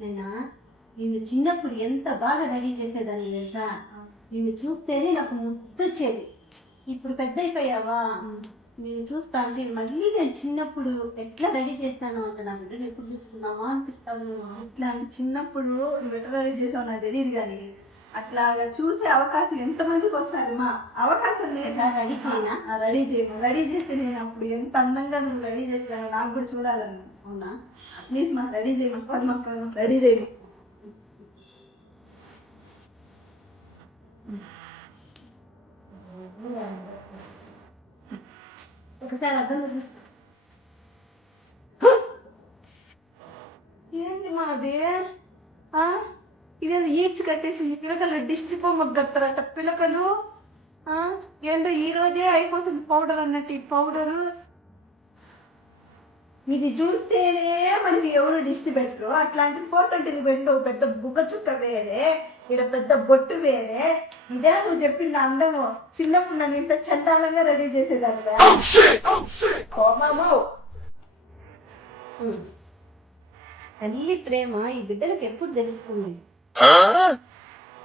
నేనా నిన్ను చిన్నప్పుడు ఎంత బాగా రెడీ చేసేదాన్ని తెలుసా? నిన్ను చూస్తేనే నాకు ముద్దొచ్చేది. ఇప్పుడు పెద్ద అయిపోయావా? నేను చూస్తా అంటే మళ్ళీ నేను చిన్నప్పుడు ఎట్లా రెడీ చేస్తాను అంటే నా బిడ్డను ఎప్పుడు చూసుకున్నావా అనిపిస్తావు. ఇట్లా చిన్నప్పుడు నువ్వు ఎట్లా రెడీ చేసావు నాకు తెలియదు కానీ అట్లాగా చూసే అవకాశం ఎంతమందికి వస్తారమ్మా? అవకాశం లేదు. రెడీ చేయనా? రెడీ చేయను. రెడీ చేస్తే నేను అప్పుడు ఎంత అందంగా నువ్వు రెడీ చేస్తాను నాకు కూడా చూడాలన్నా. అవునా? ప్లీజ్ మా రెడీ చేయమా? పద్మ రెడీ చేయము. ఒకసారి అర్థం చూస్తా. ఏంది మాది? ఇదేదో ఈడ్చి కట్టేసింది. పిలకలు డిస్ట్రిక్ట్ బొమ్మకు కడతారట పిలకలు. ఏందో ఈ రోజే అయిపోతుంది పౌడర్ అన్నట్టు. ఈ పౌడరు ఇది చూస్తేనే మనకి ఎవరు దిష్టి పెట్టరు. అట్లాంటి 420 పెట్టు. పెద్ద బుగ్గ చుక్క వేరే, ఇక్కడ పెద్ద బొట్టు వేరే. ఇదే నువ్వు చెప్పింది అందము. చిన్నప్పుడు నన్ను ఇంత చండాలంగా రెడీ చేసేదాన్ని. తల్లి ప్రేమ ఈ బిడ్డలకు ఎప్పుడు తెలుస్తుంది?